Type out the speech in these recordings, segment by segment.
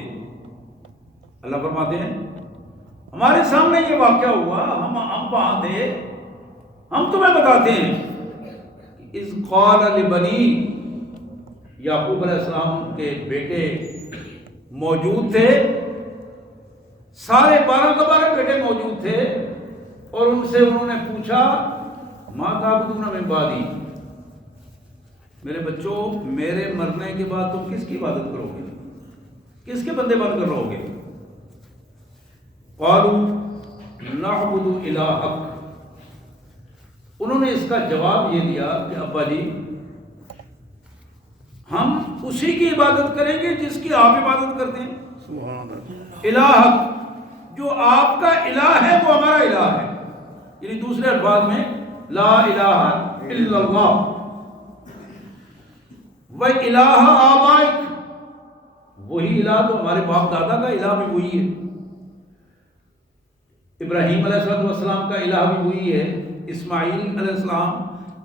تھے۔ اللہ فرماتے ہیں ہمارے سامنے یہ واقعہ ہوا، ہم وہاں تھے، ہم تمہیں بتاتے ہیں اذ قال لبنی، یعقوب علیہ السلام کے بیٹے موجود تھے، سارے 12 کے 12 بیٹے موجود تھے، اور ان سے انہوں نے پوچھا ما تعبدون من بعدی، میرے بچوں میرے مرنے کے بعد تم کس کی عبادت کرو گے، کس کے بندے بن کر رہو گے؟ قالوا نعبد الہک، انہوں نے اس کا جواب یہ دیا کہ ابا جی ہم اسی کی عبادت کریں گے جس کی آپ عبادت کرتے ہیں، سبحان اللہ، الہک، جو آپ کا الہ ہے وہ ہمارا الہ ہے، یعنی دوسرے الفاظ میں لا الہ الا اللہ وَإِلَٰهَ آبَائِكَ، وہی الہ تو ہمارے باپ دادا کا الہ بھی وہی ہے، ابراہیم علیہ السلام کا الہ بھی وہی ہے، اسماعیل علیہ السلام،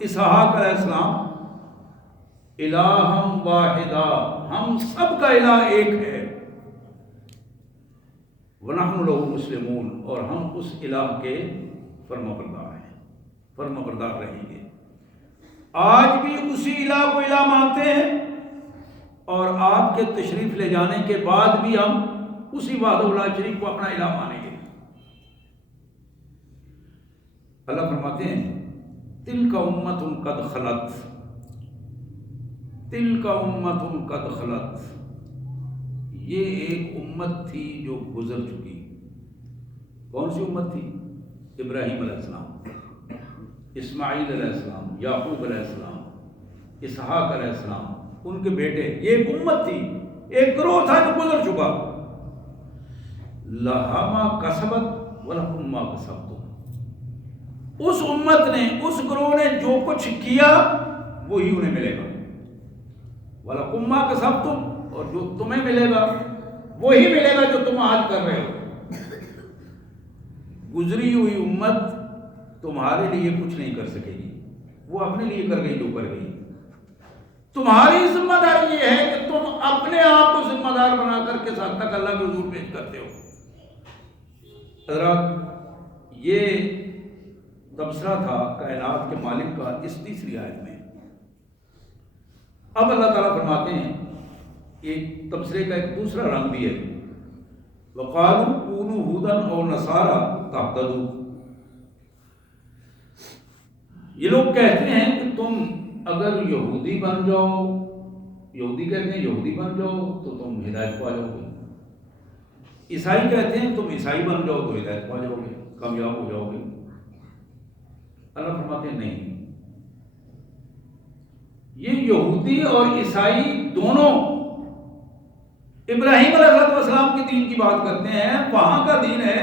اسحاق علیہ السلام، الہم واحدہ، ہم سب کا الہ ایک ہے، وَنَحْنُ لَهُ مُسْلِمُونَ، اور ہم اس الہ کے فرمانبردار ہیں، فرمانبردار رہیں گے۔ آج بھی اسی الہ کو الہ مانتے ہیں، اور آپ کے تشریف لے جانے کے بعد بھی ہم اسی وحدہ لا شریک کو اپنا الہ مانیں گے۔ اللہ فرماتے ہیں تلک امۃ قد خلت، تلک امۃ قد خلت، یہ ایک امت تھی جو گزر چکی۔ کون سی امت تھی؟ ابراہیم علیہ السلام، اسماعیل علیہ السلام، یعقوب علیہ السلام، اسحاق علیہ السلام، ان کے بیٹے، یہ ایک امت تھی، ایک گروہ تھا جو گزر چکا۔ لہا ما کسبت ولکم ما کسبتم، اس امت نے، اس گروہ نے جو کچھ کیا وہی انہیں ملے گا، ولکم ما کسبتم، اور جو تمہیں ملے گا وہی ملے گا جو تم آج کر رہے ہو۔ گزری ہوئی امت تمہارے لیے کچھ نہیں کر سکے گی، وہ اپنے لیے کر گئی جو کر گئی۔ تمہاری ذمہ داری یہ ہے کہ تم اپنے آپ کو ذمہ دار بنا کر کے ساتھ تک اللہ کے حضور پیش کرتے ہو۔ حضرات یہ تبصرہ تھا کائنات کے مالک کا اس تیسری آیت میں۔ اب اللہ تعالیٰ فرماتے ہیں ایک تبصرے کا ایک دوسرا رنگ بھی ہے، وَقَالُوا كُونُوا هُودًا أَوْ نَصَارَىٰ تَهْتَدُوا، یہ لوگ کہتے ہیں کہ تم اگر یہودی بن جاؤ، یہودی کہتے ہیں یہودی بن جاؤ تو تم ہدایت پا جاؤ گے، عیسائی کہتے ہیں تم عیسائی بن جاؤ تو ہدایت پا جاؤ گے، کامیاب ہو جاؤ گے۔ اللہ فرماتے ہیں نہیں، یہ یہودی اور عیسائی دونوں ابراہیم علیہ السلام کے دین کی بات کرتے ہیں، وہاں کا دین ہے،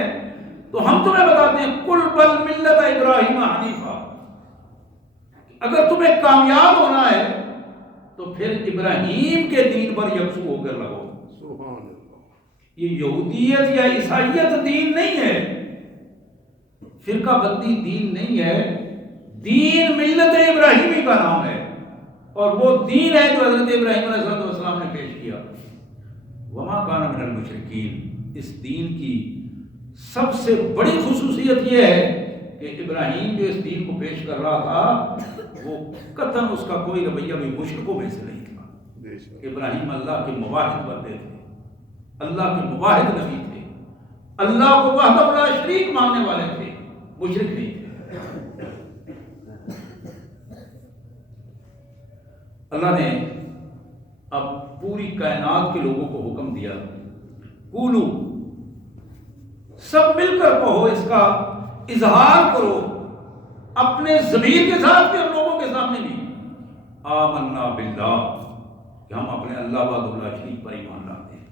تو ہم تمہیں بتاتے ہیں قُلْ بَلْ مِلَّةَ إِبْرَاهِيمَ حَنِيفًا، اگر تمہیں کامیاب ہونا ہے تو پھر ابراہیم کے دین پر یکسو ہو کر رہو۔ سبحان اللہ، یہ یہودیت یا عیسائیت دین نہیں ہے، فرقہ بندی دین نہیں ہے، دین ملت ابراہیمی کا نام ہے، اور وہ دین ہے جو حضرت ابراہیم علیہ السلام نے پیش کیا۔ وما کان من المشرکین، اس دین کی سب سے بڑی خصوصیت یہ ہے کہ ابراہیم جو اس دین کو پیش کر رہا تھا وہ قطعاً اس کا کوئی رویہ بھی مشرکوں میں سے نہیں تھا۔ ابراہیم اللہ کے مواحد بندے تھے، اللہ کے مواحد نبی تھے، اللہ کو وحدہ لا شریک ماننے والے تھے، مشرک نہیں تھے۔ اللہ نے اب پوری کائنات کے لوگوں کو حکم دیا، قولو، سب مل کر کہو، اس کا اظہار کرو اپنے ضمیر کے ساتھ بھی اور لوگوں کے سامنے بھی، آمنا باللہ، کہ ہم اپنے اللہ وحدہ لا شریک پر ایمان لاتے ہیں،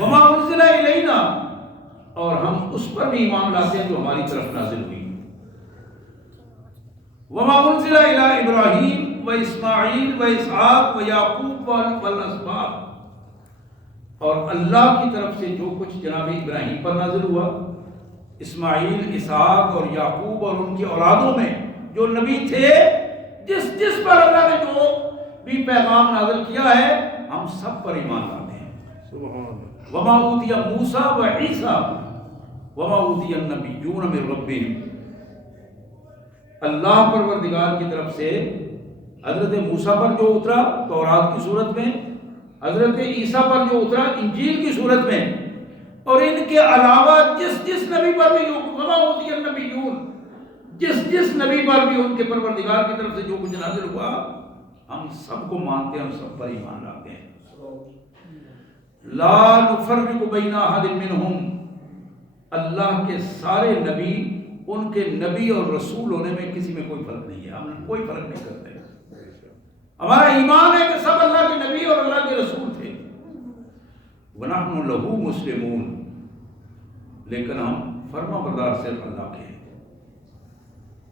وما انزل الینا، اور ہم اس پر بھی ایمان لاتے ہیں جو ہماری طرف نازل ہوئی، وما انزل الی ابراہیم و اسماعیل و اسحاق و یعقوب والاسباط، اور اللہ کی طرف سے جو کچھ جناب ابراہیم پر نازل ہوا، اسماعیل، اسحاق اور یعقوب اور ان کی اولادوں میں جو نبی تھے، جس پر اللہ نے جو بھی پیغام نازل کیا ہے ہم سب پر ایمان لاتے ہیں. سبحان اللہ. وما اوتی موسیٰ و عیسیٰ وما اوتی النبیون من ربہم. اللہ پروردگار کی طرف سے حضرت موسیٰ پر جو اترا تورات کی صورت میں، حضرت عیسیٰ پر جو اترا انجیل کی صورت میں، اور ان کے علاوہ جس نبی پر بھی وما اوتی النبیون، جس نبی پر بھی ان کے پروردگار کی طرف سے جو کچھ نازل ہوا، ہم سب کو مانتے ہیں، ہم سب پر ایمان لاتے ہیں. لا نفرق بین احد منہم. اللہ کے سارے نبی، ان کے نبی اور رسول ہونے میں کسی میں کوئی فرق نہیں ہے، ہم کوئی فرق نہیں کرتے. ہمارا ایمان ہے کہ سب اللہ کے نبی اور اللہ کے رسول تھے. وَنَحْنُ لَهُ مُسْلِمُونَ. لیکن ہم فرما بردار صرف اللہ کے ہیں.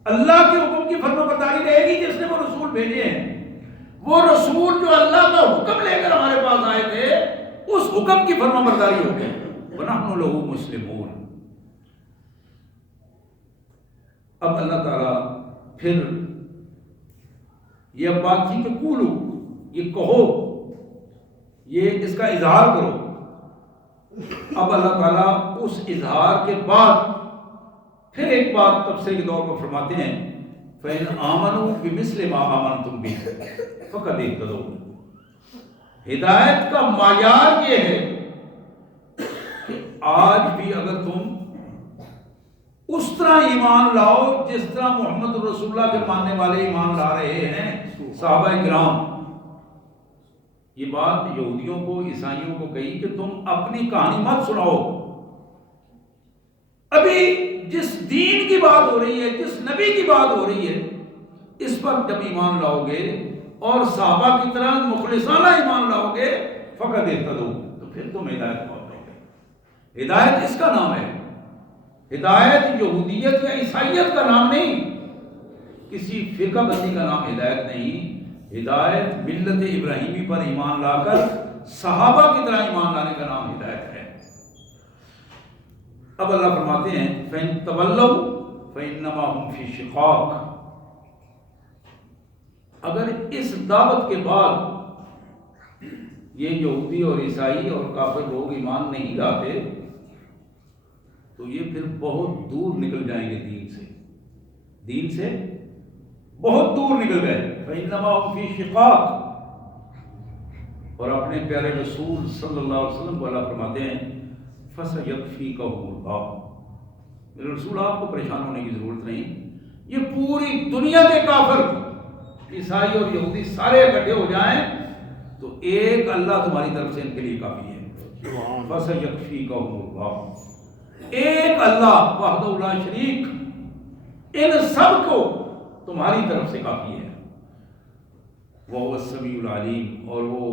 اللہ کے حکم کی فرما برداری رہے گی جس نے وہ رسول بھیجے ہیں. وہ رسول جو اللہ کا حکم لے کر ہمارے پاس آئے تھے، اس حکم کی فرما برداری ہوگی. وَنَحْنُ لَهُ مُسْلِمُونَ. اب اللہ تعالیٰ پھر یہ بات تھی کہ قولو، یہ کہو، یہ اس کا اظہار کرو. اب اللہ تعالیٰ اس اظہار کے بعد پھر ایک بات تفسیر کے دور پر فرماتے ہیں فَإِنْ آمَنُوا بِمِثْلِ مَا آمَنْتُمْ بِهِ فَقَدْ اهْتَدَوْا. ہدایت کا معیار یہ ہے کہ آج بھی اگر تم اس طرح ایمان لاؤ جس طرح محمد رسول اللہ کے ماننے والے ایمان لا رہے ہیں صحابہ کرام. یہ بات یہودیوں کو، عیسائیوں کو کہی کہ تم اپنی کہانی مت سناؤ. ابھی جس دین کی بات ہو رہی ہے، جس نبی کی بات ہو رہی ہے، اس پر جب ایمان لاؤ گے اور صحابہ کی طرح مخلصانہ ایمان لاؤ گے فقط اہتدوا، تو پھر تم ہدایت پاؤ گے. ہدایت اس کا نام ہے. ہدایت یہودیت یا عیسائیت کا نام نہیں، کسی فرقہ بندی کا نام ہدایت نہیں. ہدایت ملت ابراہیمی پر ایمان لا کر صحابہ کی طرح ایمان لانے کا نام ہدایت ہے. اب اللہ فرماتے ہیں فَإِن تَوَلَّوْا فَإِنَّمَا هُمْ فِي شِقَاقٍ. اگر اس دعوت کے بعد یہ یہودی اور عیسائی اور کافر لوگ ایمان نہیں لاتے تو یہ پھر بہت دور نکل جائیں گے دین سے بہت دور نکل گئے. فَإِنَّمَا هُمْ فِي شِقَاقٍ. اور اپنے پیارے رسول صلی اللہ علیہ وسلم کو اللہ فرماتے ہیں فَسَيَكْفِيكَهُمُ اللَّهُ. میرے رسول آپ کو پریشان ہونے کی ضرورت نہیں. یہ پوری دنیا کے کافر عیسائی اور یہودی سارے اکٹھے ہو جائیں تو ایک اللہ تمہاری طرف سے ان کے لیے کافی ہے. فَسَيَكْفِيكَهُمُ اللَّهُ. ایک اللہ وحدہ لا شریک ان سب کو تمہاری طرف سے کافی ہے. وَهُوَ السَّمِيعُ الْعَلِيمُ. اور وہ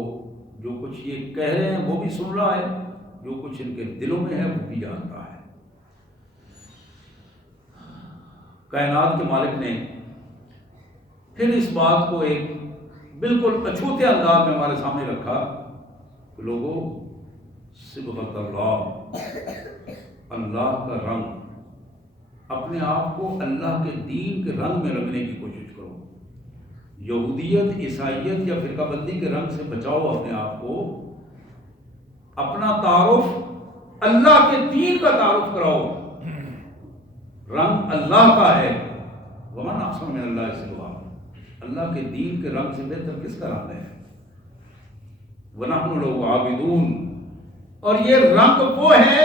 جو کچھ یہ کہہ رہے ہیں وہ بھی سن رہا ہے، جو کچھ ان کے دلوں میں ہے وہ بھی جانتا ہے. کائنات کے مالک نے پھر اس بات کو ایک بالکل اچھوتے انداز میں ہمارے سامنے رکھا کہ لوگوں صبغۃ اللہ، اللہ کا رنگ، اپنے آپ کو اللہ کے دین کے رنگ میں رکھنے کی کوشش کرو. یہودیت، عیسائیت یا فرقہ بندی کے رنگ سے بچاؤ اپنے آپ کو. اپنا تعارف اللہ کے دین کا تعارف کراؤ. رنگ اللہ کا ہے. ومن احسن من اللہ صبغہ. اللہ کے دین کے رنگ سے بہتر کس کا رنگ ہے؟ وَنَحْنُ لَهُ عَابِدُونَ. اور یہ رنگ وہ ہے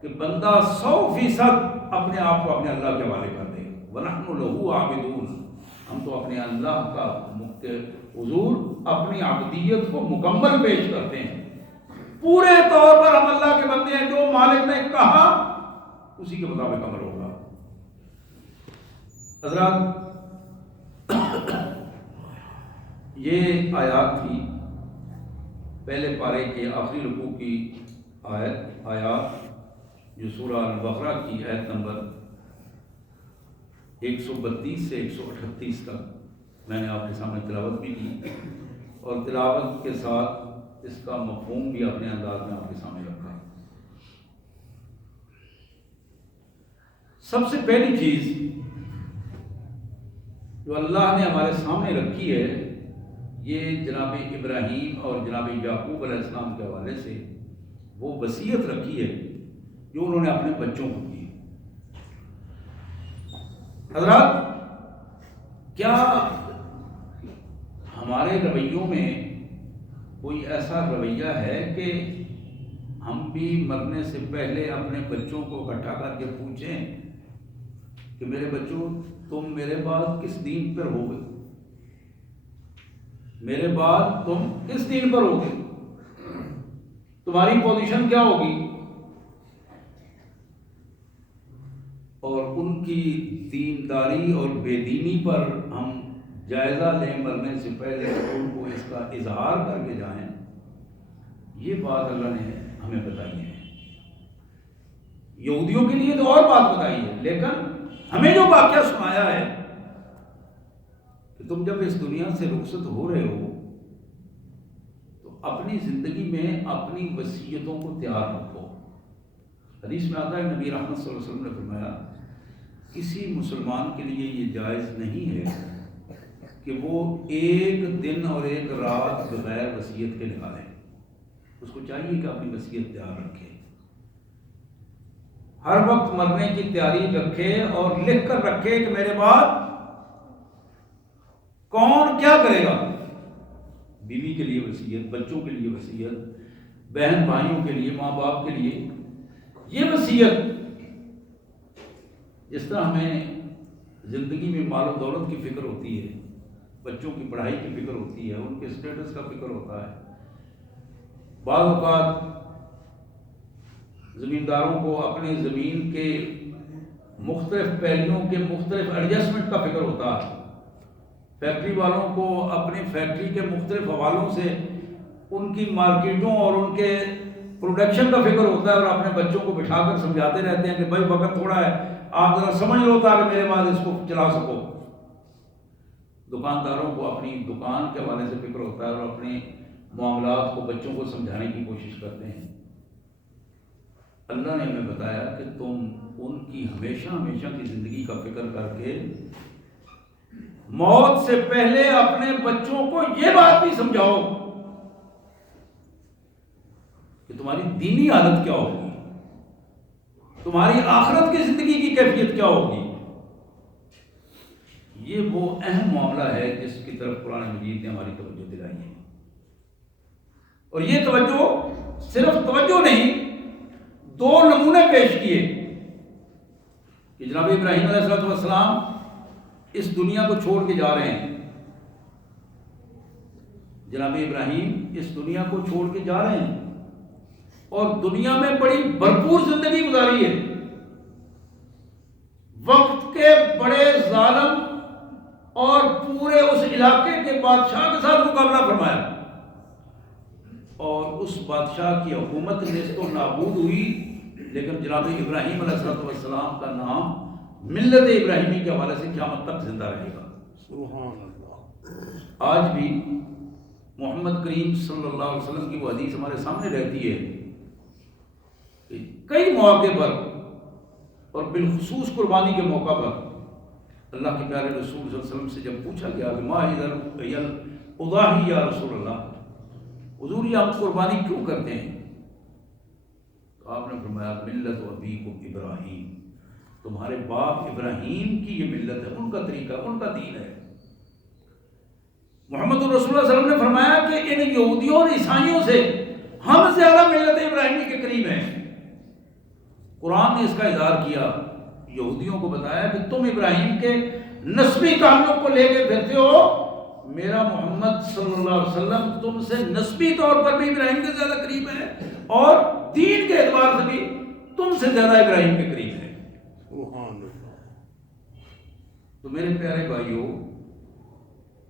کہ بندہ 100% اپنے آپ کو اپنے اللہ کے حوالے کر دے. وَنَحْنُ لَهُ عَابِدُونَ. ہم تو اپنے اللہ کا حضور اپنی عبدیت کو مکمل پیش کرتے ہیں. پورے طور پر ہم اللہ کے بندے ہیں. جو مالک نے کہا اسی کے مطابق عمل ہوگا. حضرات یہ آیات تھی پہلے پارے کے آخری رکوع کی آیات جو سورہ البقرہ کی آیت نمبر 132 سے 138 تک میں نے آپ کے سامنے تلاوت بھی کی اور تلاوت کے ساتھ اس کا مفہوم بھی اپنے انداز میں آپ کے سامنے رکھا. سب سے پہلی چیز جو اللہ نے ہمارے سامنے رکھی ہے یہ جناب ابراہیم اور جناب یعقوب علیہ السلام کے حوالے سے وہ وصیت رکھی ہے جو انہوں نے اپنے بچوں کو کی۔ حضرات، کیا ہمارے رویوں میں کوئی ایسا رویہ ہے کہ ہم بھی مرنے سے پہلے اپنے بچوں کو اکٹھا کر کے پوچھیں کہ میرے بچوں تم میرے بعد کس دین پر ہو گئے؟ میرے بعد تم کس دین پر ہوگے؟ تمہاری پوزیشن کیا ہوگی؟ اور ان کی دینداری اور بے دینی پر ہم جائزہ لیں مرنے سے پہلے، ان کو اس کا اظہار کر کے جائیں۔ یہ بات اللہ نے ہمیں بتائی ہے۔ یہودیوں کے لیے تو اور بات بتائی ہے، لیکن ہمیں جو واقعہ سنایا ہے کہ تم جب اس دنیا سے رخصت ہو رہے ہو تو اپنی زندگی میں اپنی وصیتوں کو تیار رکھو۔ حدیث میں آتا ہے، نبی رحمت صلی اللہ علیہ وسلم نے فرمایا کسی مسلمان کے لیے یہ جائز نہیں ہے کہ وہ ایک دن اور ایک رات بغیر وصیت کے نکالے۔ اس کو چاہیے کہ اپنی وصیت تیار رکھے، ہر وقت مرنے کی تیاری رکھے اور لکھ کر رکھے کہ میرے بعد کون کیا کرے گا۔ بیوی کے لیے وصیت، بچوں کے لیے وصیت، بہن بھائیوں کے لیے، ماں باپ کے لیے یہ وصیت۔ جس طرح ہمیں زندگی میں مال و دولت کی فکر ہوتی ہے، بچوں کی پڑھائی کی فکر ہوتی ہے، ان کے اسٹیٹس کا فکر ہوتا ہے، بعض اوقات زمینداروں کو اپنے زمین کے مختلف پہلوؤں کے مختلف ایڈجسٹمنٹ کا فکر ہوتا ہے، فیکٹری والوں کو اپنی فیکٹری کے مختلف حوالوں سے ان کی مارکیٹوں اور ان کے پروڈکشن کا فکر ہوتا ہے، اور اپنے بچوں کو بٹھا کر سمجھاتے رہتے ہیں کہ بھائی وقت تھوڑا ہے، آپ ذرا سمجھ لو تاکہ میرے بعد اس کو چلا سکو۔ دکانداروں کو اپنی دکان کے حوالے سے فکر ہوتا ہے اور اپنے معاملات کو بچوں کو سمجھانے کی کوشش کرتے ہیں۔ اللہ نے ہمیں بتایا کہ تم ان کی ہمیشہ ہمیشہ کی زندگی کا فکر کر کے موت سے پہلے اپنے بچوں کو یہ بات بھی سمجھاؤ کہ تمہاری دینی حالت کیا ہوگی، تمہاری آخرت کی زندگی کی کیفیت کیا ہوگی۔ یہ وہ اہم معاملہ ہے جس کی طرف قرآن مجید نے ہماری توجہ دلائی ہے، اور یہ توجہ صرف توجہ نہیں، دو نمونے پیش کیے کہ جناب ابراہیم علیہ السلام اس دنیا کو چھوڑ کے جا رہے ہیں، جناب ابراہیم اس دنیا کو چھوڑ کے جا رہے ہیں اور دنیا میں بڑی بھرپور زندگی گزاری ہے، وقت کے بڑے ظالم اور پورے اس علاقے کے بادشاہ کے ساتھ مقابلہ فرمایا، اور اس بادشاہ کی حکومت نیست و نابود ہوئی، لیکن جناب ابراہیم علیہ السلام کا نام ملت ابراہیمی کے حوالے سے قیامت تک زندہ رہے گا۔ سبحان اللہ۔ آج بھی محمد کریم صلی اللہ علیہ وسلم کی وہ حدیث ہمارے سامنے رہتی ہے کہ کئی مواقع پر اور بالخصوص قربانی کے موقع پر اللہ کے پیارے رسول صلی اللہ علیہ وسلم سے جب پوچھا گیا کہ ما اضاحی یا رسول اللہ، حضور یہ آپ قربانی کیوں کرتے ہیں؟ تو آپ نے فرمایا ملت ابیکم ابراہیم، تمہارے باپ ابراہیم کی یہ ملت ہے، ان کا طریقہ، ان کا دین ہے۔ محمد رسول اللہ صلی اللہ علیہ وسلم نے فرمایا کہ ان یہودیوں اور عیسائیوں سے ہم زیادہ ملت ابراہیمی کے قریب ہیں۔ قرآن نے اس کا اظہار کیا، یہودیوں کو بتایا کہ تم ابراہیم کے نسبی تعلق کو لے کے پھرتے ہو، میرا محمد صلی اللہ علیہ وسلم تم سے نسبی طور پر بھی ابراہیم کے زیادہ قریب ہے اور دین کے اعتبار سے بھی تم سے زیادہ ابراہیم کے قریب ہے۔ تو میرے پیارے بھائیوں،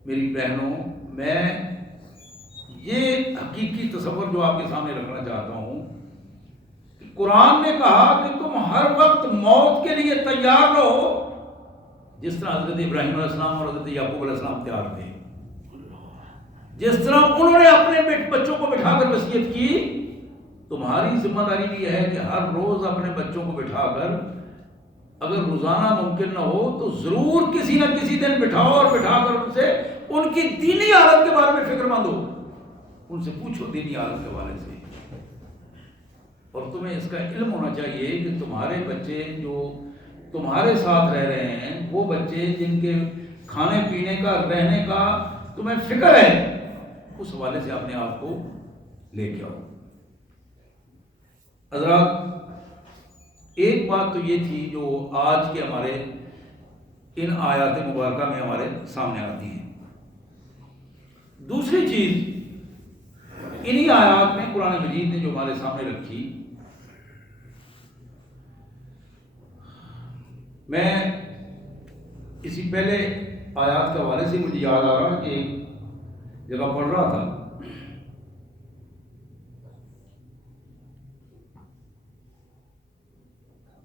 میری بہنوں، میں یہ حقیقی تصور جو آپ کے سامنے رکھنا چاہتا ہوں کہ قرآن نے کہا کہ تم ہر وقت موت کے لیے تیار رہو، جس طرح حضرت ابراہیم علیہ السلام اور حضرت یعقوب علیہ السلام تیار تھے، جس طرح انہوں نے اپنے بچوں کو بٹھا کر وصیت کی، تمہاری ذمہ داری بھی ہے کہ ہر روز اپنے بچوں کو بٹھا کر، اگر روزانہ ممکن نہ ہو تو ضرور کسی نہ کسی دن بٹھاؤ اور بٹھا کر ان سے ان کی دینی حالت کے بارے میں فکر مند ہو، ان سے پوچھو دینی حالت کے بارے سے۔ اور تمہیں اس کا علم ہونا چاہیے کہ تمہارے بچے جو تمہارے ساتھ رہ رہے ہیں، وہ بچے جن کے کھانے پینے کا، رہنے کا تمہیں فکر ہے، اس حوالے سے اپنے آپ کو لے کے آؤ۔ حضرات، ایک بات تو یہ تھی جو آج کے ہمارے ان آیات مبارکہ میں ہمارے سامنے آتی ہے۔ دوسری چیز انہی آیات میں قرآن مجید نے جو ہمارے سامنے رکھی، میں اسی پہلے آیات کے حوالے سے مجھے یاد آ رہا کہ ایک جگہ پڑھ رہا تھا،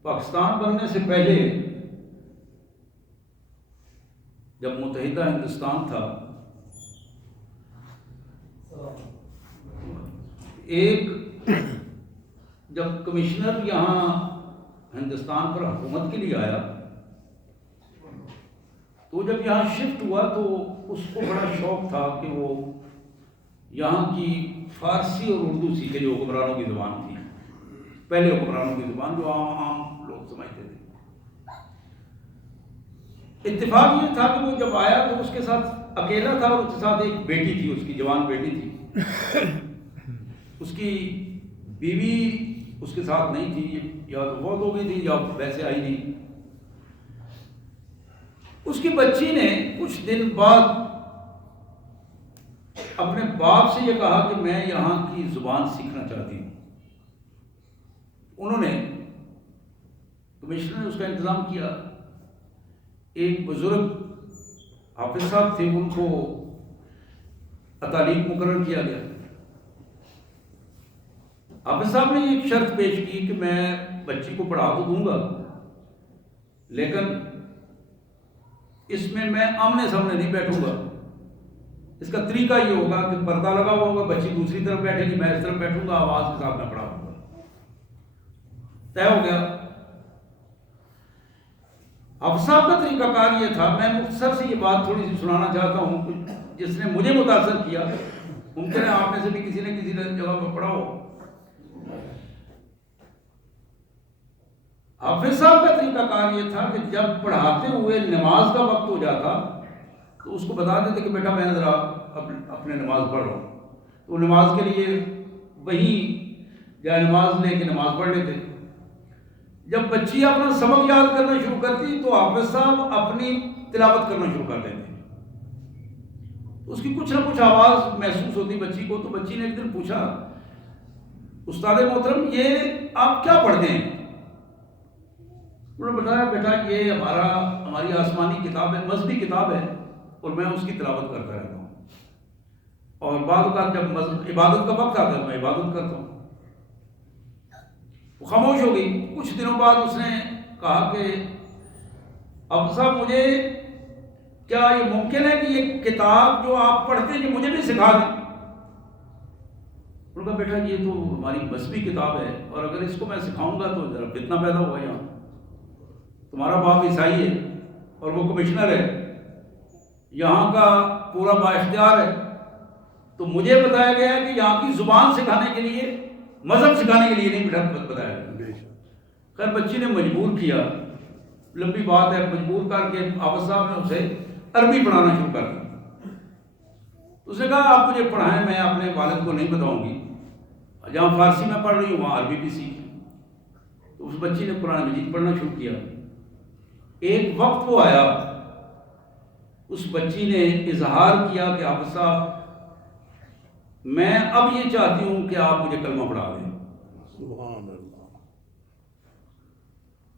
پاکستان بننے سے پہلے جب متحدہ ہندوستان تھا، ایک جب کمشنر یہاں ہندوستان پر حکومت کے لیے آیا تو جب یہاں شفٹ ہوا تو اس کو بڑا شوق تھا کہ وہ یہاں کی فارسی اور اردو سیکھے، جو حکمرانوں کی زبان تھی، پہلے حکمرانوں کی زبان جو عام لوگ سمجھتے تھے۔ اتفاق یہ تھا کہ وہ جب آیا تو اس کے ساتھ اکیلا تھا، اور اس کے ساتھ ایک بیٹی تھی، اس کی جوان بیٹی تھی۔ اس کی بیوی اس کے ساتھ نہیں تھی، یا تو فوت ہو گئی تھی یا ویسے آئی نہیں۔ اس کی بچی نے کچھ دن بعد اپنے باپ سے یہ کہا کہ میں یہاں کی زبان سیکھنا چاہتی ہوں۔ انہوں نے، کمشنر نے اس کا انتظام کیا۔ ایک بزرگ حافظ صاحب تھے، ان کو تعلیم مقرر کیا گیا۔ حافظ صاحب نے ایک شرط پیش کی کہ میں بچی کو پڑھا تو دوں گا، لیکن اس میں آمنے سامنے نہیں بیٹھوں گا۔ اس کا طریقہ یہ ہوگا کہ پردہ لگا ہوا ہوگا، بچی دوسری طرف بیٹھے گی، میں اس طرف بیٹھوں گا، آواز کے ساتھ میں پڑھاؤں گا۔ طے ہو گیا۔ حافظ صاحب کا طریقہ کار یہ تھا، میں مختصر سے یہ بات تھوڑی سی سنانا چاہتا ہوں جس نے مجھے متاثر کیا، ممکن ہے آپ میں سے بھی کسی نے کسی جگہ پر پڑھا ہو۔ حافظ صاحب کا طریقہ کار یہ تھا کہ جب پڑھاتے ہوئے نماز کا وقت ہو جاتا تو اس کو بتا دیتے کہ بیٹا میں ذرا اپنے نماز پڑھ رہا ہوں، تو نماز کے لیے وہیں جائے نماز لے کے نماز پڑھ لیتے۔ جب بچی اپنا سبق یاد کرنا شروع کرتی تو حافظ صاحب اپنی تلاوت کرنا شروع کر دیتے۔ اس کی کچھ نہ کچھ آواز محسوس ہوتی بچی کو، تو بچی نے ایک دن پوچھا، استاد محترم یہ آپ کیا پڑھتے ہیں؟ انہوں نے بتایا بیٹا یہ ہماری آسمانی کتاب ہے، مذہبی کتاب ہے، اور میں اس کی تلاوت کرتا رہتا ہوں، اور بعض اوقات جب عبادت کا وقت آتا ہے میں عبادت کرتا ہوں۔ وہ خاموش ہو گئی۔ کچھ دنوں بعد اس نے کہا کہ اب صاحب مجھے کیا یہ ممکن ہے کہ یہ کتاب جو آپ پڑھتے ہیں کہ مجھے بھی سکھا دیں؟ انہوں نے کہا بیٹا یہ تو ہماری مذہبی کتاب ہے، اور اگر اس کو میں سکھاؤں گا تو ذرا فتنہ پیدا ہوگا، یہاں تمہارا باپ عیسائی ہے اور وہ کمشنر ہے، یہاں کا پورا بااختیار ہے، تو مجھے بتایا گیا ہے کہ یہاں کی زبان سکھانے کے لیے، مذہب سکھانے کے لیے نہیں بتایا گیا۔ خیر بچی نے مجبور کیا، لمبی بات ہے، مجبور کر کے حافظ صاحب نے اسے عربی پڑھانا شروع کر دیا۔ اس نے کہا آپ مجھے پڑھائیں، میں اپنے والد کو نہیں بتاؤں گی، جہاں فارسی میں پڑھ رہی ہوں وہاں عربی بھی سیکھ۔ تو اس بچی نے قرآن مجید پڑھنا شروع کیا۔ ایک وقت وہ آیا، اس بچی نے اظہار کیا کہ حافظ صاحب میں اب یہ چاہتی ہوں کہ آپ مجھے کلمہ پڑھا دیں۔ سبحان اللہ۔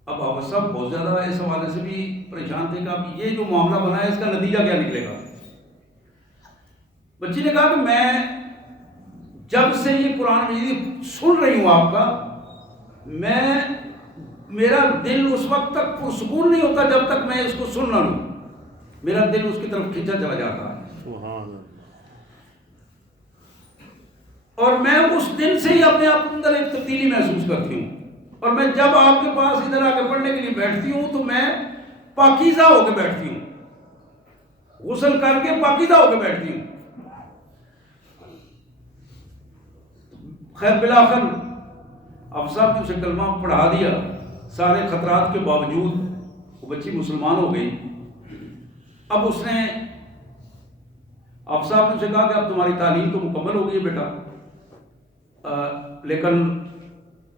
اب حافظ صاحب بہت زیادہ اس حوالے سے بھی پریشان تھے کہ اب یہ جو معاملہ بنا ہے اس کا نتیجہ کیا نکلے گا۔ بچی نے کہا کہ میں جب سے یہ قرآن مجید سن رہی ہوں آپ کا، میرا دل اس وقت تک پرسکون نہیں ہوتا جب تک میں اس کو سن نہ لوں، میرا دل اس کی طرف کھینچا چلا جاتا ہے، سبحان اللہ۔ اور میں اس دن سے ہی اپنے آپ اندر ایک تبدیلی محسوس کرتی ہوں، اور میں جب آپ کے پاس ادھر آ کے پڑھنے کے لیے بیٹھتی ہوں تو میں پاکیزہ ہو کے بیٹھتی ہوں۔ غسل کر کے پاکیزہ ہو کے بیٹھتی ہوں. خیر بالآخر اب صاحب نے اسے کلمہ پڑھا دیا. سارے خطرات کے باوجود وہ بچی مسلمان ہو گئی. اب اس نے اب صاحب نے اسے کہا کہ اب تمہاری تعلیم تو مکمل ہو گئی ہے بیٹا، لیکن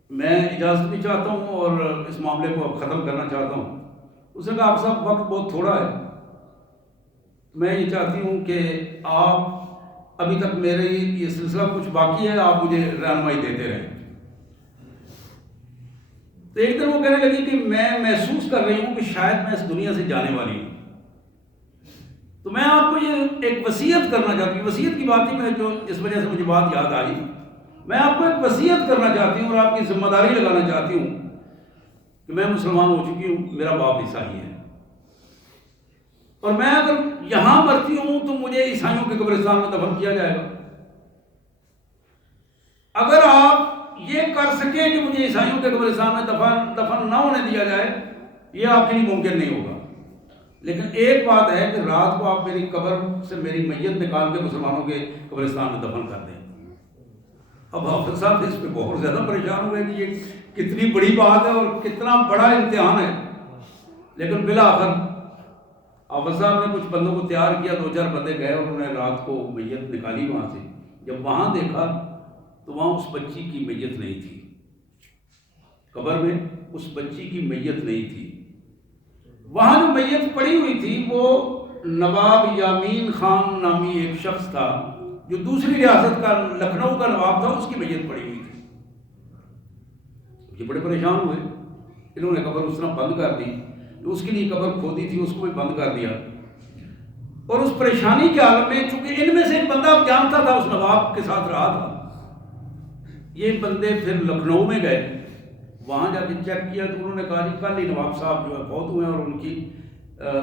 میں اجازت بھی چاہتا ہوں اور اس معاملے کو اب ختم کرنا چاہتا ہوں. اس نے کہا اب صاحب وقت بہت تھوڑا ہے، میں یہ چاہتی ہوں کہ آپ ابھی تک میرے یہ سلسلہ کچھ باقی ہے، آپ مجھے رہنمائی دیتے رہیں. تو ایک دن وہ کہنے لگی کہ میں محسوس کر رہی ہوں کہ شاید میں اس دنیا سے جانے والی ہوں، تو میں آپ کو یہ ایک وصیت کرنا چاہتی ہوں. وصیت کی بات ہی میں جو جس وجہ سے مجھے بات یاد آئی، میں آپ کو ایک وصیت کرنا چاہتی ہوں اور آپ کی ذمہ داری لگانا چاہتی ہوں کہ میں مسلمان ہو چکی ہوں، میرا باپ عیسائی ہے، اور میں اگر یہاں مرتی ہوں تو مجھے عیسائیوں کے قبرستان میں دفن کیا جائے گا. اگر آپ یہ کر سکیں کہ مجھے عیسائیوں کے قبرستان میں دفن نہ ہونے دیا جائے، یہ آپ کے لیے ممکن نہیں ہوگا. لیکن ایک بات ہے کہ رات کو آپ میری قبر سے میری میت نکال کے مسلمانوں کے قبرستان میں دفن کر دیں. اب حافظ صاحب اس پہ بہت زیادہ پریشان ہوئے کہ یہ کتنی بڑی بات ہے اور کتنا بڑا امتحان ہے. لیکن بالآخر حافظ صاحب نے کچھ بندوں کو تیار کیا، 2-4 بندے گئے اور انہوں نے رات کو میت نکالی وہاں سے. جب وہاں دیکھا تو وہاں اس بچی کی میت نہیں تھی، قبر میں اس بچی کی میت نہیں تھی. وہاں جو میت پڑی ہوئی تھی وہ نواب یامین خان نامی ایک شخص تھا جو دوسری ریاست کا لکھنؤ کا نواب تھا، اس کی میت پڑی ہوئی تھی. یہ بڑے پریشان ہوئے، انہوں نے قبر اس طرح بند کر دی، جو اس کے لیے قبر کھودی تھی اس کو بھی بند کر دیا. اور اس پریشانی کے عالم میں چونکہ ان میں سے ایک بندہ جانتا تھا، اس نواب کے ساتھ رہا تھا، یہ بندے پھر لکھنؤ میں گئے. وہاں جا کے چیک کیا تو انہوں نے کہا جی کل ہی نواب صاحب جو ہے فوت ہوئے ہیں اور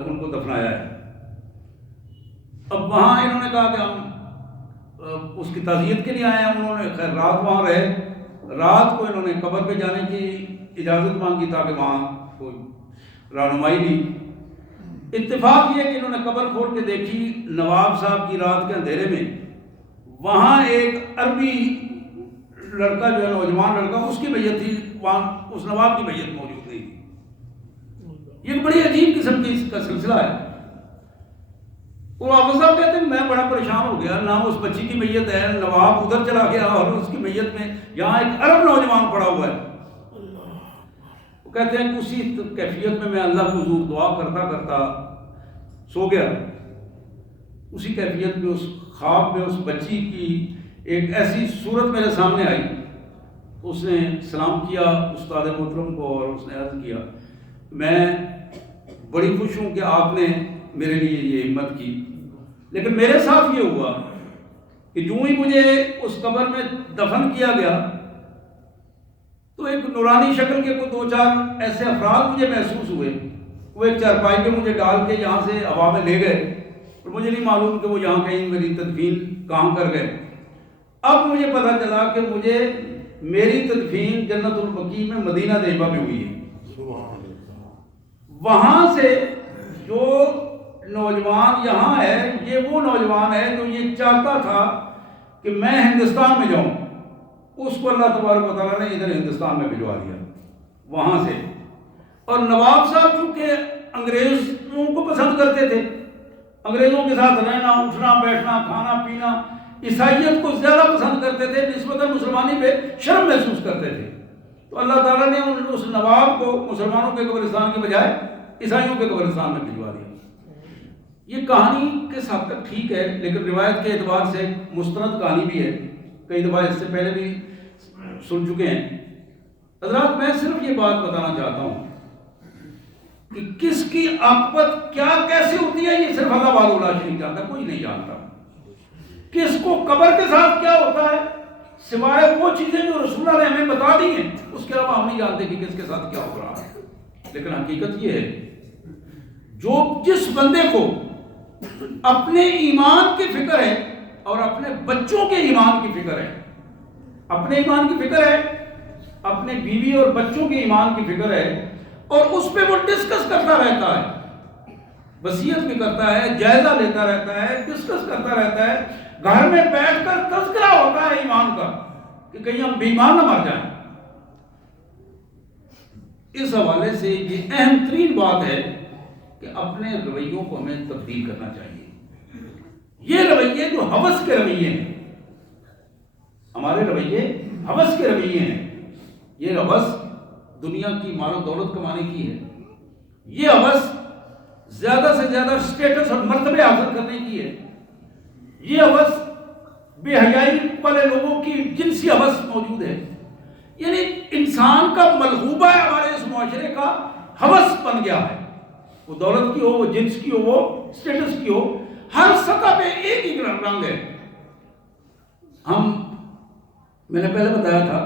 ان کو دفنایا ہے. اب وہاں انہوں نے کہا کہ ہم اس کی تعزیت کے لیے آئے ہیں. انہوں نے خیر رات وہاں رہے. رات کو انہوں نے قبر پہ جانے کی اجازت مانگی تاکہ وہاں کوئی رہنمائی لی. اتفاق یہ کہ انہوں نے قبر کھول کے دیکھی، نواب صاحب کی رات کے اندھیرے میں وہاں ایک عربی لڑکا جو ہے نوجوان لڑکا، اس کی میت تھی، وہاں اس نواب کی میت موجود نہیں تھی. یہ بڑی عجیب قسم کی اس کا سلسلہ ہے. اور حافظ صاحب کہتے ہیں میں بڑا پریشان ہو گیا، نہ اس بچی کی میت ہے، نواب ادھر چلا گیا اور اس کی میت میں یہاں ایک عرب نوجوان پڑا ہوا ہے. وہ کہتے ہیں اسی کیفیت میں اللہ کے حضور دعا کرتا کرتا سو گیا. اسی کیفیت میں اس خواب میں اس بچی کی ایک ایسی صورت میرے سامنے آئی. اس نے سلام کیا استاد محترم کو اور اس نے عرض کیا میں بڑی خوش ہوں کہ آپ نے میرے لیے یہ ہمت کی، لیکن میرے ساتھ یہ ہوا کہ جو ہی مجھے اس قبر میں دفن کیا گیا تو ایک نورانی شکل کے کوئی 2-4 ایسے افراد مجھے محسوس ہوئے. وہ ایک چارپائی پہ مجھے ڈال کے یہاں سے ہوا میں لے گئے اور مجھے نہیں معلوم کہ وہ یہاں کہیں میری تدفین کہاں کر گئے. اب مجھے پتہ چلا کہ مجھے میری تدفین جنت البقیع میں مدینہ طیبہ میں ہوئی ہے. وہاں سے جو نوجوان یہاں ہے یہ وہ نوجوان ہے جو یہ چاہتا تھا کہ میں ہندوستان میں جاؤں، اس کو اللہ تبارک و تعالیٰ نے ادھر ہندوستان میں بھجوا دیا وہاں سے. اور نواب صاحب چونکہ انگریزوں کو پسند کرتے تھے، انگریزوں کے ساتھ رہنا اٹھنا بیٹھنا کھانا پینا، عیسائیت کو زیادہ پسند کرتے تھے، نسبتاً مسلمانی پہ شرم محسوس کرتے تھے. تو اللہ تعالیٰ نے اس نواب کو مسلمانوں کے قبرستان کے بجائے عیسائیوں کے قبرستان میں بھجوا دیا. یہ کہانی کس حد تک ٹھیک ہے، لیکن روایت کے اعتبار سے مستند کہانی بھی ہے، کئی دفعہ اس سے پہلے بھی سن چکے ہیں. حضرات میں صرف یہ بات بتانا چاہتا ہوں کہ کس کی عاقبت کیا کیسے ہوتی ہے یہ صرف اللہ وحدہ لا شریک جانتا، کوئی نہیں جانتا. کس کو قبر کے ساتھ کیا ہوتا ہے سوائے وہ چیزیں جو رسول اللہ نے ہمیں بتا دی ہیں، اس کے علاوہ ہم نہیں جانتے کہ کس کے ساتھ کیا ہو رہا ہے. لیکن حقیقت یہ ہے جو جس بندے کو اپنے ایمان کی فکر ہے اور اپنے بچوں کے ایمان کی فکر ہے، اپنے ایمان کی فکر ہے، اپنے بیوی اور بچوں کے ایمان کی فکر ہے، اور اس پہ وہ ڈسکس کرتا رہتا ہے. وصیت بھی کرتا ہے، جائزہ لیتا رہتا ہے، ڈسکس کرتا رہتا ہے، گھر میں بیٹھ کر تذکرہ ہوتا ہے ایمان کا کہ کہیں ہم بے ایمان نہ مر جائیں۔ اس حوالے سے یہ اہم ترین بات ہے کہ اپنے رویوں کو ہمیں تبدیل کرنا چاہیے۔ یہ رویے جو ہوس کے رویے ہیں، ہمارے رویے ہوس کے رویے ہیں، یہ ہوس دنیا کی مال و دولت کمانے کی ہے، یہ ہوس زیادہ سے زیادہ سٹیٹس اور مرتبے حاصل کرنے کی ہے، یہ ہوس بے حیائی والے لوگوں کی جنسی ہوس موجود ہے۔ یعنی انسان کا ملغوبہ ہے ہمارے اس معاشرے کا، ہوس بن گیا ہے، وہ دولت کی ہو، وہ جنس کی ہو، وہ سٹیٹس کی ہو، ہر سطح پہ ایک ہی رنگ ہے۔ میں نے پہلے بتایا تھا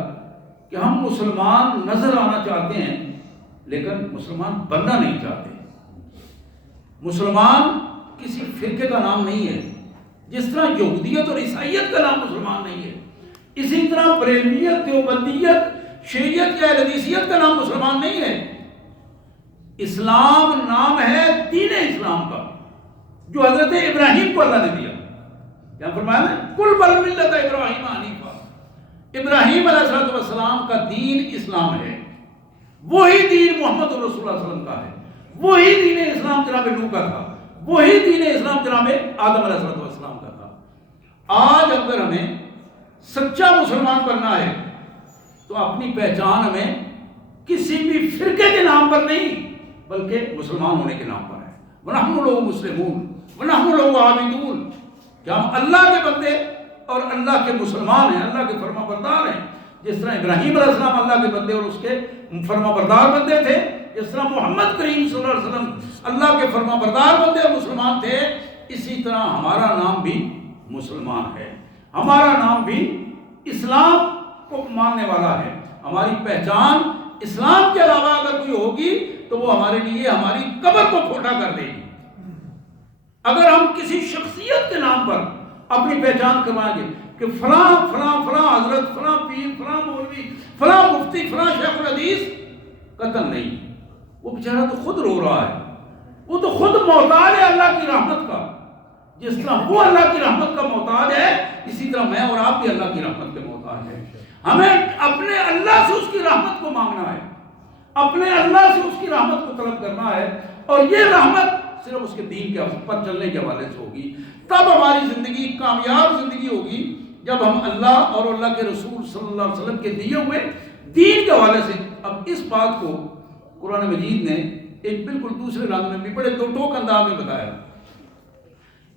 کہ ہم مسلمان نظر آنا چاہتے ہیں لیکن مسلمان بننا نہیں چاہتے۔ مسلمان کسی فرقے کا نام نہیں ہے، جس طرح یہودیت اور عیسائیت کا نام مسلمان نہیں ہے، اسی طرح بریلویت، دیوبندیت، شیعیت یا اہل حدیثیت کا نام مسلمان نہیں ہے۔ اسلام نام ہے دین اسلام کا، جو حضرت ابراہیم کو اللہ نے دیا۔ کیا فرمایا نا، کل بل ملت ابراہیم حنیفا، ابراہیم علیہ السلام کا دین اسلام ہے، وہی دین محمد رسول اللہ صلی اللہ علیہ وسلم کا ہے، وہی دین اسلام جناب نوح کا تھا، وہی دین اسلام جناب آدم علیہ السلام کا تھا۔ آج اگر ہمیں سچا مسلمان بننا ہے تو اپنی پہچان ہمیں کسی بھی فرقے کے نام پر نہیں بلکہ مسلمان ہونے کے نام پر ہے۔ وَنَحْنُ لَهُ مُسْلِمُونَ وَنَحْنُ لَهُ عَابِدُونَ، کہ ہم اللہ کے بندے اور اللہ کے مسلمان ہیں، اللہ کے فرما بردار ہیں۔ جس طرح ابراہیم علیہ السلام اللہ کے بندے اور اس کے فرما بردار بندے تھے، جس طرح محمد کریم صلی اللہ علیہ وسلم اللہ کے فرما بردار بندے اور مسلمان تھے، اسی طرح ہمارا نام بھی مسلمان ہے، ہمارا نام بھی اسلام کو ماننے والا ہے۔ ہماری پہچان اسلام کے علاوہ اگر کوئی ہوگی تو وہ ہمارے لیے ہماری قبر کو کھوٹا کر دے گی۔ اگر ہم کسی شخصیت کے نام پر اپنی پہچان کروائیں گے کہ فلاں فلاں فلاں حضرت، فلاں پیر، فلاں مولوی، فلاں مفتی، فلاں شیخ الحدیث، قطعاً نہیں، وہ بیچارہ تو خود رو رہا ہے، وہ تو خود محتاج ہے اللہ کی رحمت کا۔ جس طرح وہ اللہ کی رحمت کا محتاج ہے، اسی طرح میں اور آپ بھی اللہ کی رحمت کے محتاج ہیں۔ ہمیں اپنے اللہ سے اس کی رحمت کو مانگنا ہے، اپنے اللہ سے اس کی رحمت کو طلب کرنا ہے، اور یہ رحمت صرف اس کے دین کے پر چلنے کے حوالے سے ہوگی۔ تب ہماری زندگی کامیاب زندگی ہوگی جب ہم اللہ اور اللہ کے رسول صلی اللہ علیہ وسلم کے دیے ہوئے دین کے حوالے سے۔ اب اس بات کو قرآن مجید نے ایک بالکل دوسرے رنگ میں بھی بڑے دو ٹوک انداز میں بتایا۔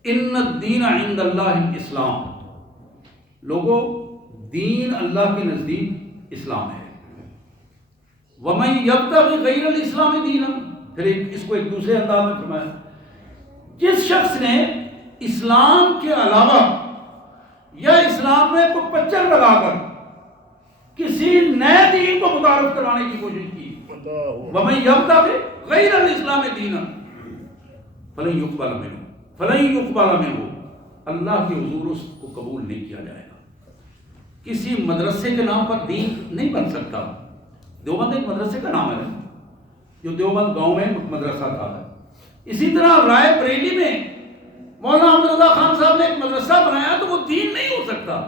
ان الدین عند اللہ الاسلام، لوگوں دین اللہ کے نزدیک اسلام ہے۔ وَمَن يَبْتَغِ غَيْرَ الْإِسْلَامِ دِينًا، پھر اس کو ایک دوسرے انداز میں فرمایا، جس شخص نے اسلام کے علاوہ یا اسلام میں کوئی پچر لگا کر کسی نئے دین کو متعارف کروانے کی کوشش کی، وَمَن يَبْتَغِ غَيْرَ الْإِسْلَامِ دِينًا فَلَن يُقْبَلَ مِنْهُ، اللہ کے حضور اس کو قبول نہیں کیا جائے گا۔ کسی مدرسے کے نام پر دین نہیں بن سکتا۔ دیوبند ایک مدرسے کا نام ہے، جو دیوبند گاؤں میں مدرسہ تھا۔ اسی طرح رائے بریلی میں مولانا احمد رضا خان صاحب نے ایک مدرسہ بنایا تو وہ دین نہیں ہو سکتا۔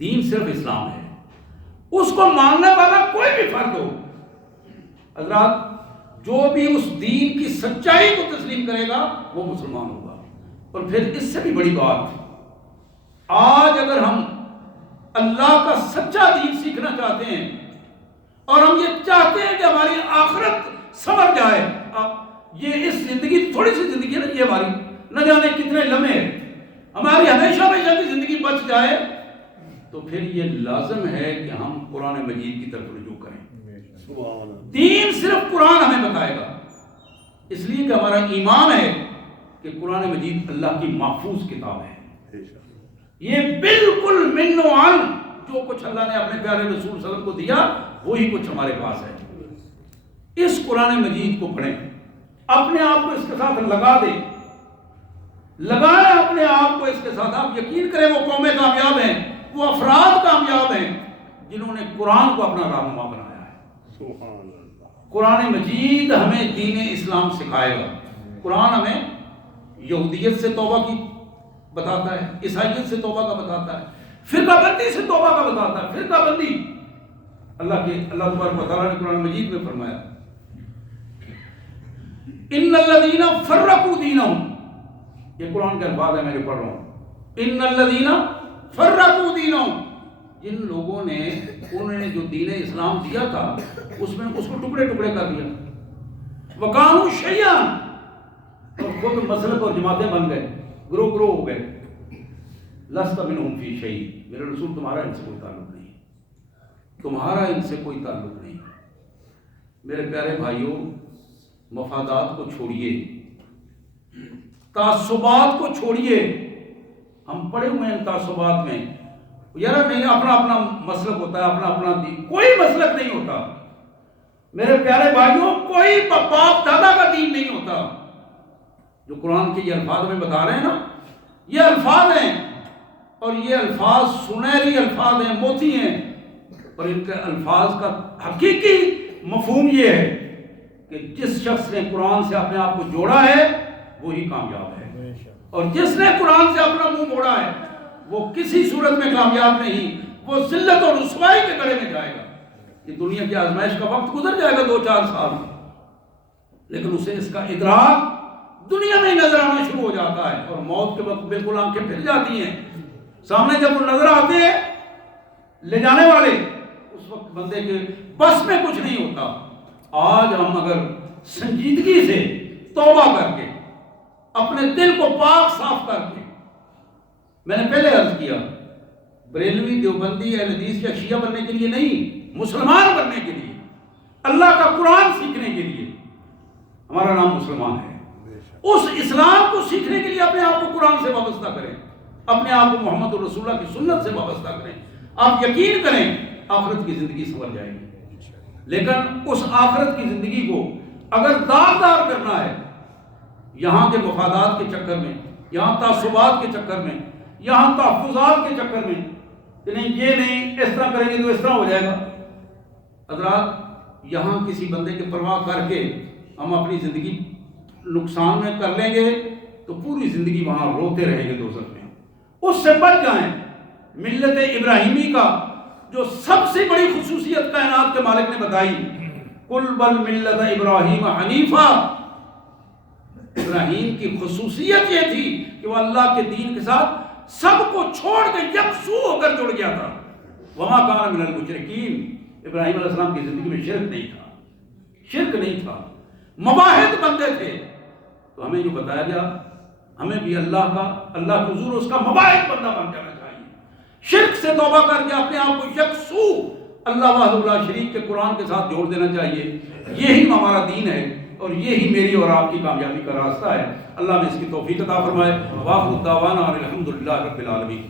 دین صرف اسلام ہے، اس کو ماننے والا کوئی بھی فرد ہو، حضرات جو بھی اس دین کی سچائی کو تسلیم کرے گا وہ مسلمان ہوگا۔ اور پھر اس سے بھی بڑی بات، آج اگر ہم اللہ کا سچا دین سیکھنا چاہتے ہیں اور ہم یہ چاہتے ہیں کہ ہماری آخرت سنور جائے، یہ اس زندگی تھوڑی سی زندگی ہے نا، یہ ہماری نہ جانے کتنے لمحے، ہماری ہمیشہ ہمیشہ کی زندگی بچ جائے، تو پھر یہ لازم ہے کہ ہم قرآن مجید کی طرف رجوع کریں۔ دین صرف قرآن ہمیں بتائے گا، اس لیے کہ ہمارا ایمان ہے کہ قرآن مجید اللہ کی محفوظ کتاب ہے۔ یہ بالکل من و عن، جو کچھ اللہ نے اپنے پیارے رسول صلی اللہ علیہ وسلم کو دیا وہی کچھ ہمارے پاس ہے۔ اس قرآن مجید کو پڑھیں، اپنے آپ کو اس کے ساتھ لگا دیں، لگائیں اپنے آپ کو اس کے ساتھ۔ آپ یقین کریں وہ قومیں کامیاب ہیں، وہ افراد کامیاب ہیں جنہوں نے قرآن کو اپنا رہنما بنایا ہے۔ قرآن مجید ہمیں دین اسلام سکھائے گا، قرآن ہمیں یہودیت سے توبہ کی بتاتا ہے، عیسائیت سے توبہ کا بتاتا ہے، فرقہ بندی سے توبہ کا بتاتا ہے۔ فرقہ بندی اللہ تبارک و تعالیٰ نے قرآن مجید میں فرمایا ان الذین فرقوا دینہم، یہ قرآن کے الفاظ ہے، میں جو پڑھ رہا ہوں، ان الذین فرقوا دینہم، جن لوگوں نے انہوں نے جو دین اسلام دیا تھا اس کو ٹکڑے ٹکڑے کر دیا، وکانوا شیعا، اور خود مسلک اور جماعتیں بن گئے، گروہ ہو گئے، لست منہم فی شیء، میرے رسول تمہارا ان سے کوئی تعلق نہیں، تمہارا ان سے کوئی تعلق نہیں۔ میرے پیارے بھائیوں، مفادات کو چھوڑیے، تعصبات کو چھوڑیے۔ ہم پڑے ہوئے ہیں تعصبات میں، یار نہیں، اپنا اپنا مسلک ہوتا ہے، اپنا اپنا دین، کوئی مسلک نہیں ہوتا میرے پیارے بھائیوں، کوئی باپ دادا کا دین نہیں ہوتا۔ جو قرآن کے یہ الفاظ میں بتا رہے ہیں نا، یہ الفاظ ہیں، اور یہ الفاظ سنہری الفاظ ہیں، موتی ہیں، اور ان کے الفاظ کا حقیقی مفہوم یہ ہے کہ جس شخص نے قرآن سے اپنے آپ کو جوڑا ہے وہی کامیاب ہے، اور جس نے قرآن سے اپنا منہ موڑا ہے وہ کسی صورت میں کامیاب نہیں، وہ ذلت اور رسوائی کے گڑھے میں جائے گا۔ یہ دنیا کی آزمائش کا وقت گزر جائے گا 2-4 سال، لیکن اسے اس کا ادراک دنیا میں ہی نظر آنا شروع ہو جاتا ہے، اور موت کے وقت بالکل آنکھیں پھر جاتی ہیں، سامنے جب وہ نظر آتے ہیں لے جانے والے، اس وقت بندے کے بس میں کچھ نہیں ہوتا۔ آج ہم اگر سنجیدگی سے توبہ کر کے اپنے دل کو پاک صاف کر کے، میں نے پہلے عرض کیا، بریلوی، دیوبندی، اہل حدیث یا شیعہ بننے کے لیے نہیں، مسلمان بننے کے لیے، اللہ کا قرآن سیکھنے کے لیے ہمارا نام مسلمان ہے۔ اس اسلام کو سیکھنے کے لیے اپنے آپ کو قرآن سے وابستہ کریں، اپنے آپ کو محمد رسول اللہ کی سنت سے وابستہ کریں۔ آپ یقین کریں آخرت کی زندگی سنور جائے گی، لیکن اس آخرت کی زندگی کو اگر داغدار کرنا ہے یہاں کے مفادات کے چکر میں، یہاں تعصبات کے چکر میں، یہاں تحفظات کے چکر میں کہ نہیں یہ نہیں، اس طرح کریں گے تو اس طرح ہو جائے گا، حضرات یہاں کسی بندے کی پرواہ کر کے ہم اپنی زندگی نقصان میں کر لیں گے تو پوری زندگی وہاں روتے رہیں گے دوزخ میں۔ اس سے بچ جائیں۔ ملت ابراہیمی کا جو سب سے بڑی خصوصیت کائنات کے مالک نے بتائی، قل بل ملت ابراہیم حنیفہ، ابراہیم کی خصوصیت یہ تھی کہ وہ اللہ کے دین کے ساتھ سب کو چھوڑ کے یکسو ہو کر جڑ گیا تھا۔ وما کان من المشرکین، ابراہیم علیہ السلام کی زندگی میں شرک نہیں تھا، شرک نہیں تھا، مواحد بندے تھے۔ تو ہمیں جو بتایا گیا ہمیں بھی اللہ کے حضور اس کا مواحد بندہ بن جانا چاہیے، شرک سے توبہ کر کے اپنے آپ کو یکسو اللہ وحدہ لا شریک کے قرآن کے ساتھ جوڑ دینا چاہیے۔ یہی ہمارا دین ہے، اور یہی میری اور آپ کی کامیابی کا راستہ ہے۔ اللہ نے اس کی توفیق عطا فرمائے۔ وآخر الدعوانا الحمدللہ رب العالمین۔